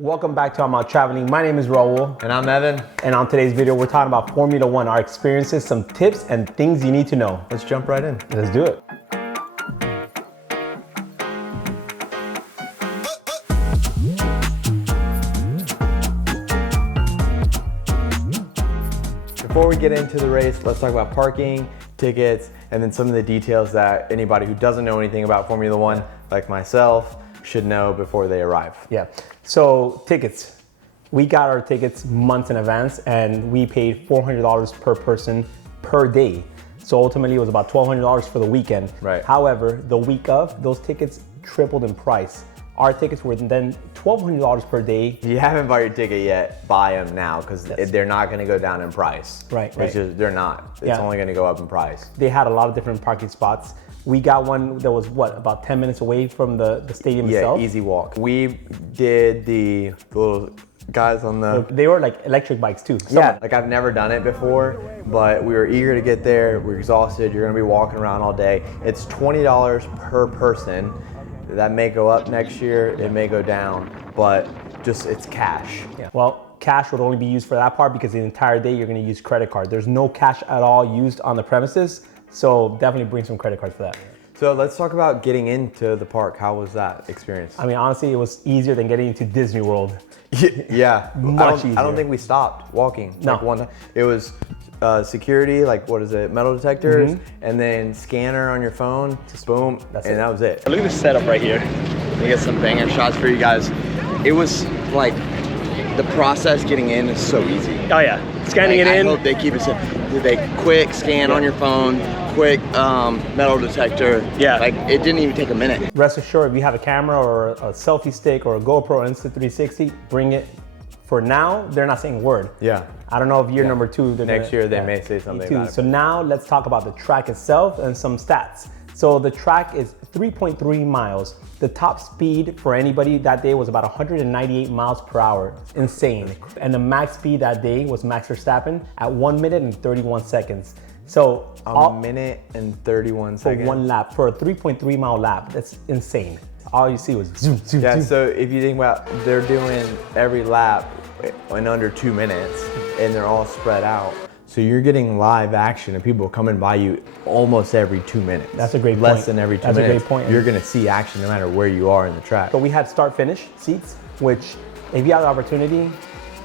Welcome back to I'm Out Traveling. My name is Raul. And I'm Evan. And on today's video, we're talking about Formula One, our experiences, some tips and things you need to know. Let's jump right in. Let's do it. Before we get into the race, let's talk about parking, tickets, and then some of the details that anybody who doesn't know anything about Formula One, like myself, should know before they arrive. Yeah, so tickets. We got our tickets months in advance and we paid $400 per person per day. So ultimately it was about $1,200 for the weekend. Right. However, the week of, those tickets tripled in price. Our tickets were then $1,200 per day. If you haven't bought your ticket yet, buy them now because they're not going to go down in price. Right. They're not. It's only going to go up in price. They had a lot of different parking spots. We got one that was about 10 minutes away from the stadium itself. Yeah, easy walk. We did the little guys on the... They were like electric bikes too. Yeah, like I've never done it before, but we were eager to get there. We're exhausted. You're gonna be walking around all day. It's $20 per person. That may go up next year. It may go down, but just it's cash. Yeah. Well, cash would only be used for that part because the entire day you're gonna use credit card. There's no cash at all used on the premises. So definitely bring some credit cards for that. So let's talk about getting into the park. How was that experience? I mean, honestly, it was easier than getting into Disney World. Yeah, Much easier. I don't think we stopped walking. No. Like one time. It was security, like what is it, metal detectors, and then scanner on your phone, boom, and that was it. Look at this setup right here. Let me get some banger shots for you guys. It was like, the process getting in is so easy. Oh yeah, scanning it in. I hope they keep it simple. They quick scan on your phone, quick metal detector. Yeah. Like it didn't even take a minute. Rest assured, if you have a camera or a selfie stick or a GoPro Insta360, bring it. For now, they're not saying a word. Yeah. I don't know if year number two, next year they may say something about it. So now let's talk about the track itself and some stats. So the track is 3.3 miles. The top speed for anybody that day was about 198 miles per hour. Insane. And the max speed that day was Max Verstappen at 1 minute and 31 seconds. So a minute and 31 seconds. For one lap, for a 3.3 mile lap. That's insane. All you see was zoom, zoom, yeah, zoom. so if you think about, they're doing every lap in under 2 minutes and they're all spread out. So you're getting live action and people coming by you almost every 2 minutes. That's a great point. Less than every 2 minutes. That's a great point. You're gonna see action no matter where you are in the track. So we had start-finish seats, which if you have the opportunity,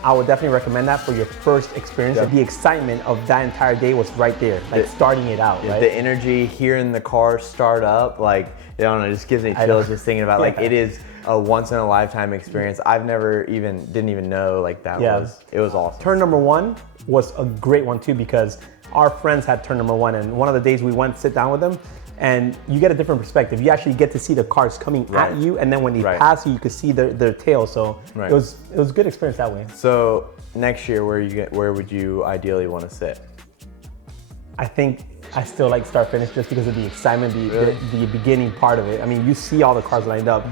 I would definitely recommend that for your first experience. Yeah. The excitement of that entire day was right there, like starting it out, right? The energy, hearing the car start up, like, I don't know, it just gives me chills just thinking about like, it is a once in a lifetime experience. I've never didn't even know like that it was awesome. Turn number one was a great one too because our friends had turn number one, and one of the days we went to sit down with them and you get a different perspective. You actually get to see the cars coming at you, and then when they pass you, you could see their tail. So it was a good experience that way. So next year, where would you ideally want to sit? I think I still like start finish just because of the excitement, the beginning part of it. I mean, you see all the cars lined up,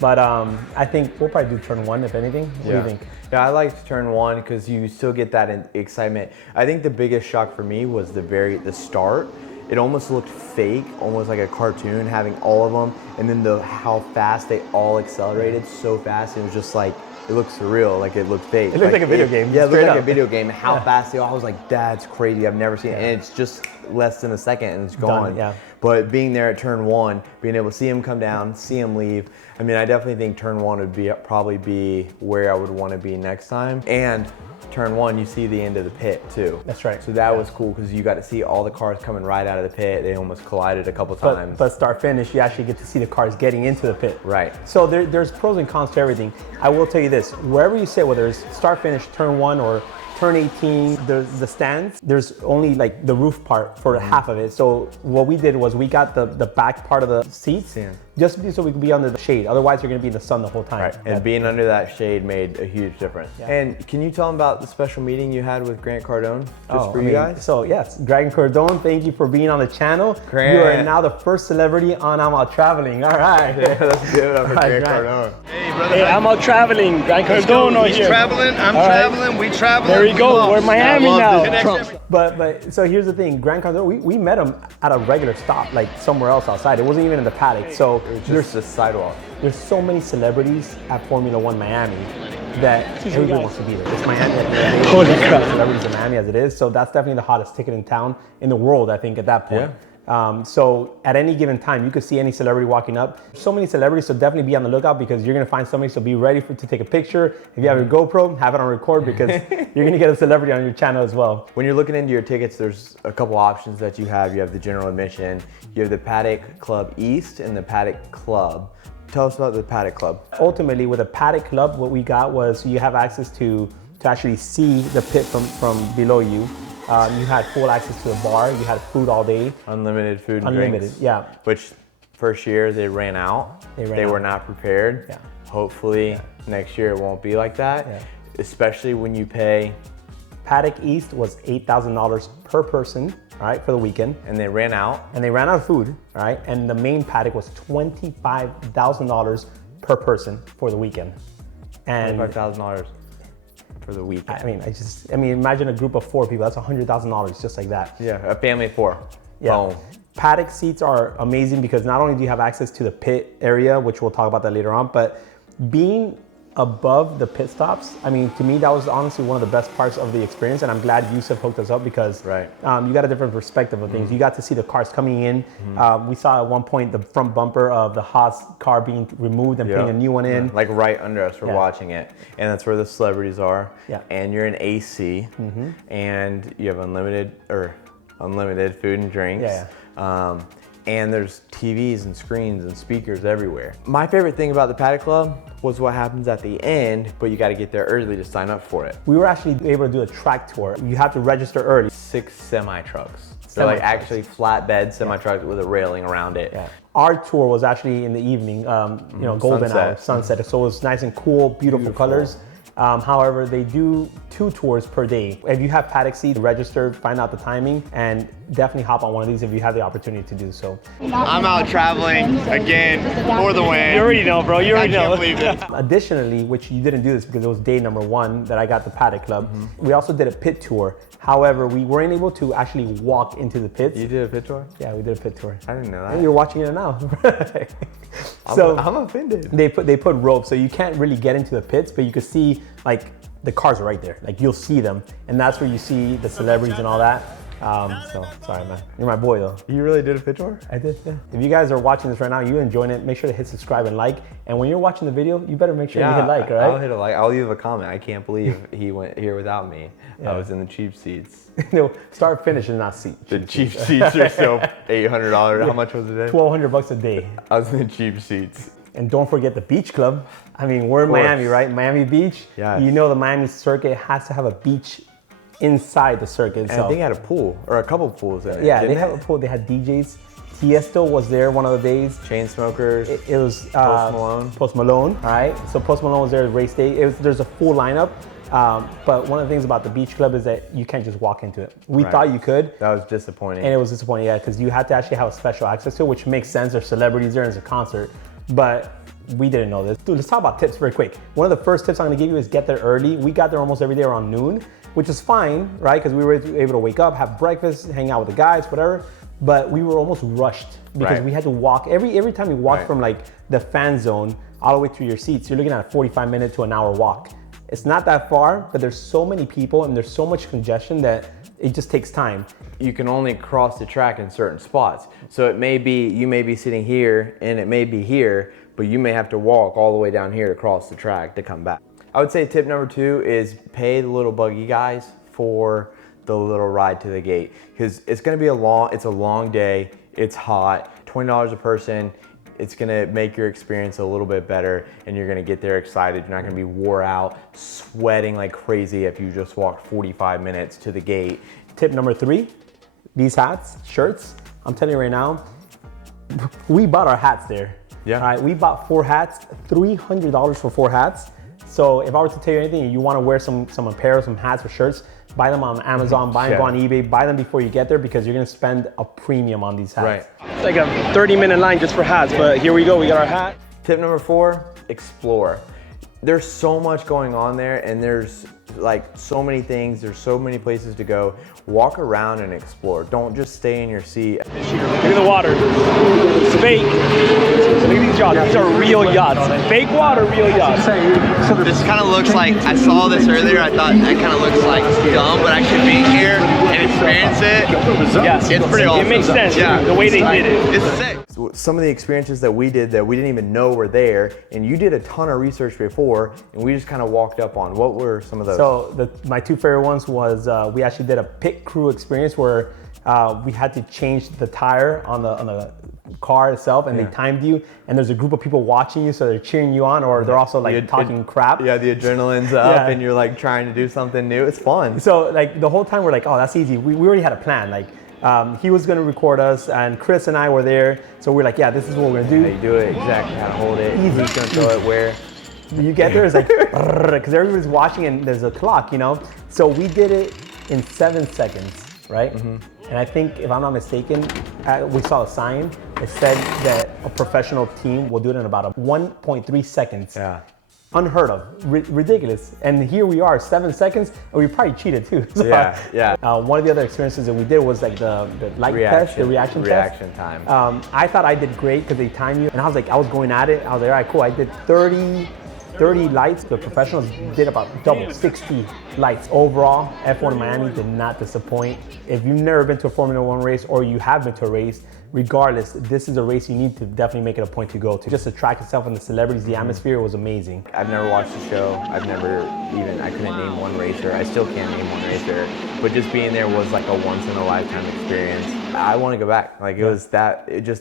but I think we'll probably do turn one if anything. What do you think? Yeah, I liked turn one because you still get that excitement. I think the biggest shock for me was the start. It almost looked fake, almost like a cartoon, having all of them, and then how fast they all accelerated so fast. It was just like, it looked surreal, like it looked fake. It looked like a video game. Yeah, it looked like a video game. How fast they all, I was like, that's crazy, I've never seen it. And it's just less than a second and it's gone. Done, But being there at turn one, being able to see them come down, see them leave, I mean, I definitely think turn one would probably be where I would want to be next time. And turn one, you see the end of the pit too. That's right. So that was cool because you got to see all the cars coming right out of the pit. They almost collided a couple times. But start finish, you actually get to see the cars getting into the pit. Right. So there's pros and cons to everything. I will tell you this, wherever you sit, whether it's start finish, turn one or turn 18, the stands, there's only like the roof part for half of it. So what we did was we got the back part of the seats just so we could be under the shade. Otherwise, you're gonna be in the sun the whole time. Right. And being under that shade made a huge difference. Yeah. And can you tell them about the special meeting you had with Grant Cardone for you guys? So yes, Grant Cardone, thank you for being on the channel. Grant. You are now the first celebrity on I'm Out Traveling. All right. Yeah, let's give it up for Grant Cardone. Hey, brother. Hey, I'm Out Traveling. Grant Cardone over He's here. traveling, I'm traveling, we traveling. There we go. We're in Miami now. But so here's the thing, Grant Cardone, we met him at a regular stop, like somewhere else outside. It wasn't even in the paddock. So It was just a sidewalk. There's so many celebrities at Formula One Miami. that everybody wants to be there. It's Miami. Holy crap. Celebrities in Miami as it is. So that's definitely the hottest ticket in town, in the world, I think, at that point. So at any given time, you could see any celebrity walking up. So many celebrities, so definitely be on the lookout because you're gonna find somebody, so be ready to take a picture. If you have your GoPro, have it on record because you're gonna get a celebrity on your channel as well. When you're looking into your tickets, there's a couple options that you have. You have the general admission, you have the Paddock Club East and the Paddock Club. Tell us about the Paddock Club. Ultimately, with the Paddock Club, what we got was you have access to actually see the pit from below you. You had full access to a bar. You had food all day. Unlimited food and Unlimited, drinks. yeah. Which first year they ran out. They were not prepared. Yeah. Hopefully next year it won't be like that. Yeah. Especially when you pay. Paddock East was $8,000 per person, all right, for the weekend. And they ran out. And they ran out of food, all right? And the main paddock was $25,000 per person for the weekend. And $25,000 for the weekend. I mean, imagine a group of 4 people. That's $100,000 just like that. Yeah, a family of 4. Yeah. Boom. Paddock seats are amazing because not only do you have access to the pit area, which we'll talk about that later on, but being above the pit stops, I mean, to me, that was honestly one of the best parts of the experience. And I'm glad Yusuf hooked us up because you got a different perspective of things. You got to see the cars coming in. We saw at one point the front bumper of the Haas car being removed and putting a new one in. Like right under us, we're watching it. And that's where the celebrities are. Yeah. And you're in AC and you have unlimited food and drinks. And there's TVs and screens and speakers everywhere. My favorite thing about the Paddock Club was what happens at the end, but you got to get there early to sign up for it. We were actually able to do a track tour. You have to register early. 6 semi-trucks. They're like actually flatbed semi-trucks with a railing around it. Our tour was actually in the evening, golden hour, sunset. So it was nice and cool, beautiful colors. However, they do 2 tours per day. If you have paddock seats, register, find out the timing, and definitely hop on one of these if you have the opportunity to do so. I'm out traveling again for the win. You already know, bro. You already know. I can't believe it. Additionally, which you didn't do this because it was day number 1 that I got the Paddock Club, we also did a pit tour. However, we weren't able to actually walk into the pits. You did a pit tour? Yeah, we did a pit tour. I didn't know that. And you're watching it now. I'm offended. They put ropes, so you can't really get into the pits, but you can see like the cars are right there. Like you'll see them, and that's where you see the celebrities and all that. So sorry, man. You're my boy though. You really did a pit tour? I did, yeah. If you guys are watching this right now, you enjoying it, make sure to hit subscribe and like. And when you're watching the video, you better make sure you hit like, all right? I'll hit a like. I'll leave a comment. I can't believe he went here without me. I was in the cheap seats. No, start, finish, and not seat. The cheap seats are still $800. How much was it? $1,200 a day. I was in the cheap seats. And don't forget the beach club. I mean, we're in Miami, right? Miami Beach. Yeah. You know the Miami circuit has to have a beach inside the circuit itself. And I think it had a pool, or a couple pools in it. Yeah, they have a pool. They had DJs. Tiesto was there one of the days. Chainsmokers. It was Post Malone. Post Malone, all right? So Post Malone was there at race day. There's a full lineup. But one of the things about the beach club is that you can't just walk into it. We thought you could. That was disappointing. And it was disappointing, yeah, because you had to actually have a special access to it, which makes sense. There's celebrities there and it's a concert. But we didn't know this. Dude, let's talk about tips very quick. One of the first tips I'm gonna give you is get there early. We got there almost every day around noon, which is fine, right? Because we were able to wake up, have breakfast, hang out with the guys, whatever. But we were almost rushed because we had to walk. Every time you walk from like the fan zone all the way to your seats, you're looking at a 45-minute to an hour walk. It's not that far, but there's so many people and there's so much congestion that it just takes time. You can only cross the track in certain spots. So it may be, you may be sitting here and it may be here, but you may have to walk all the way down here to cross the track to come back. I would say tip number 2 is pay the little buggy guys for the little ride to the gate. Because it's gonna be a long day, it's hot, $20 a person. It's gonna make your experience a little bit better and you're gonna get there excited. You're not gonna be wore out, sweating like crazy if you just walked 45 minutes to the gate. Tip number 3, these hats, shirts, I'm telling you right now, we bought our hats there. Yeah. All right, we bought 4 hats, $300 for 4 hats. So if I were to tell you anything, and you wanna wear some apparel, some hats or shirts, buy them on Amazon, buy them on eBay, buy them before you get there because you're gonna spend a premium on these hats. Right. It's like a 30-minute line just for hats, but here we go, we got our hat. Tip number 4, explore. there's so much going on there, and there's like so many things, there's so many places to go. Walk around and explore. Don't just stay in your seat. Look at the water. It's fake. Look at these yachts. These are real yachts. Fake water, real yachts. This kind of looks like, I saw this earlier, I thought that kind of looks like dumb, but actually being here and experience it, Yes, it's pretty awesome. It makes sense. Yeah, The way they did it. It's sick. Some of the experiences that we did that we didn't even know were there, and you did a ton of research before, and we just kind of walked up on. What were some of those? So my two favorite ones was we actually did a pit crew experience where we had to change the tire on the car itself, and they timed you, and there's a group of people watching you, so they're cheering you on, or they're also like talking crap. Yeah, the adrenaline's up, and you're like trying to do something new. It's fun. So like the whole time we're like, oh, that's easy. We already had a plan. Like he was gonna record us, and Chris and I were there, so we're like, yeah, this is what we're gonna do. How you do it, exactly how to hold it. Easy. Who's gonna throw it where? You get there, it's like, because everybody's watching and there's a clock, you know? So we did it in 7 seconds, right? And I think, if I'm not mistaken, we saw a sign. It said that a professional team will do it in about 1.3 seconds. Yeah. Unheard of, ridiculous. And here we are, 7 seconds, and we probably cheated too. So, Yeah. one of the other experiences that we did was like the light test, the reaction test. time. I thought I did great because they timed you, and I was like, I was going at it. I was like, all right, cool. I did 30 lights. The professionals did about double, 60 lights. Overall, F1 Miami did not disappoint. If you've never been to a Formula One race, or you have been to a race, regardless, this is a race you need to definitely make it a point to go to. Just the track itself and the celebrities, the atmosphere was amazing. I've never watched the show. I couldn't name one racer. I still can't name one racer. But just being there was like a once in a lifetime experience. I want to go back. Like just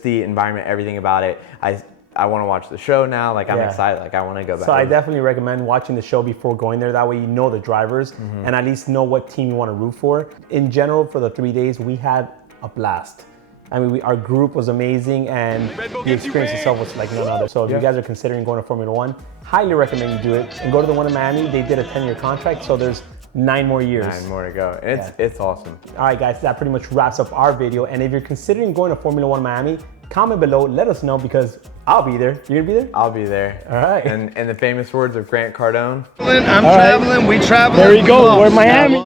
the environment, everything about it. I want to watch the show now. Like I'm excited. Like I want to go back. So I definitely recommend watching the show before going there. That way you know the drivers and at least know what team you want to root for. In general, for the 3 days, we had a blast. I mean, our group was amazing, and the experience itself was like none other. So if you guys are considering going to Formula One, highly recommend you do it. And go to the one in Miami. They did a 10-year contract, so there's 9 more years. 9 more to go. It's awesome. All right, guys, that pretty much wraps up our video. And if you're considering going to Formula One Miami, comment below, let us know, because I'll be there. You're gonna be there? I'll be there. All right. And the famous words of Grant Cardone. I'm traveling, we traveling. There you go. We're in Miami.